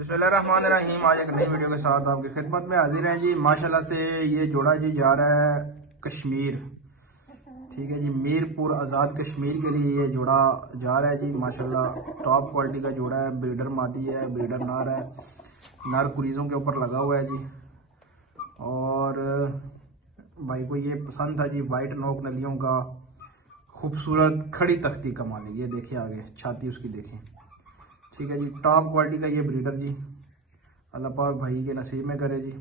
बिस्मिल्लाहिर्रहमानिर्रहीम। आज एक नई वीडियो के साथ आपकी खिदमत में हाजिर हैं जी। माशाल्लाह से ये जोड़ा जी जा रहा है कश्मीर। ठीक है जी, मीरपुर आज़ाद कश्मीर के लिए ये जोड़ा जा रहा है जी। माशाल्लाह टॉप क्वालिटी का जोड़ा है। ब्रीडर मादी है, ब्रीडर नर है। नर कुरीज़ों के ऊपर लगा हुआ है जी। और भाई को ये पसंद था जी। वाइट नोक नलियों का खूबसूरत खड़ी तख्ती का मालिक। ये देखिए आगे छाती उसकी देखें। ठीक है जी, टॉप क्वालिटी का ये ब्रीडर जी। अल्लाह पाक भाई के नसीब में करे जी।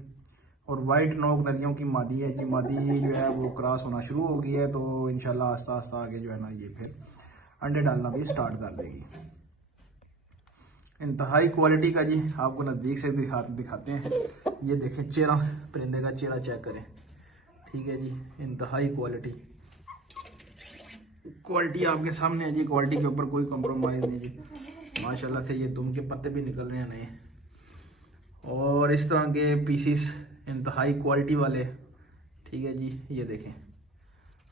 और वाइट नोक नदियों की मादी है जी। मादी जो है वो क्रॉस होना शुरू हो गई है, तो इंशाल्लाह आस्ता आस्ता आगे जो है ना ये फिर अंडे डालना भी स्टार्ट कर देगी। इंतहाई क्वालिटी का जी। आपको नज़दीक से दिखाते हैं। ये देखें चेहरा, परिंदे का चेहरा चेक करें। ठीक है जी, इंतहाई क्वालिटी आपके सामने है जी। क्वालिटी के ऊपर कोई कॉम्प्रोमाइज़ नहीं जी। माशाल्लाह से ये दुम के पत्ते भी निकल रहे हैं नए। और इस तरह के पीसीस इंतहाई क्वालिटी वाले। ठीक है जी, ये देखें,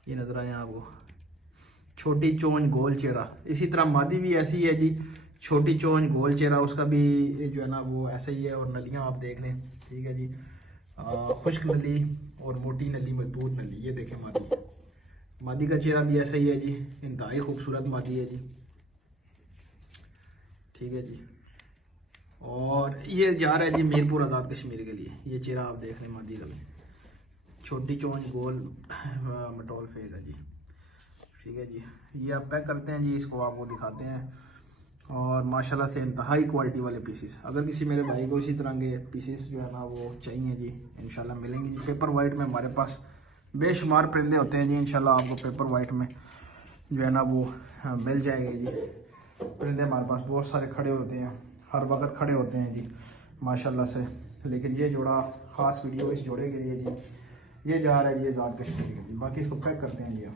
ये नज़र आए आपको। छोटी चोंच गोल चेहरा। इसी तरह मादी भी ऐसी है जी, छोटी चोंच गोल चेहरा उसका भी जो है ना वो ऐसा ही है। और नलियाँ आप देख लें। ठीक है जी, खुश्क नली और मोटी नली, मजबूत नली। ये देखें मादी का चेहरा भी ऐसा ही है जी। इंतहाई खूबसूरत मादी है जी। ठीक है जी, और ये जा रहा है जी मीरपुर आज़ाद कश्मीर के लिए। ये चेहरा आप देख लें मादी का भी, छोटी चोंच गोल मटोल फेस है जी। ठीक है जी, ये आप पैक करते हैं जी, इसको आपको दिखाते हैं। और माशाल्लाह से इंतहाई क्वालिटी वाले पीसीस। अगर किसी मेरे भाई को इसी तरह के पीसीस जो है ना वो चाहिए जी, इंशाल्लाह मिलेंगे जी। पेपर वाइट में हमारे पास बेशुमार परिंदे होते हैं जी। इंशाल्लाह आपको पेपर वाइट में जो है ना वो मिल जाएंगे जी। परिंदे हमारे पास बहुत सारे खड़े होते हैं, हर वक्त खड़े होते हैं जी माशाल्लाह से। लेकिन ये जोड़ा ख़ास वीडियो इस जोड़े के लिए जी। ये जा रहा है जी आज़ाद कश्मीर के जी। बाकी इसको पैक करते हैं जी आप।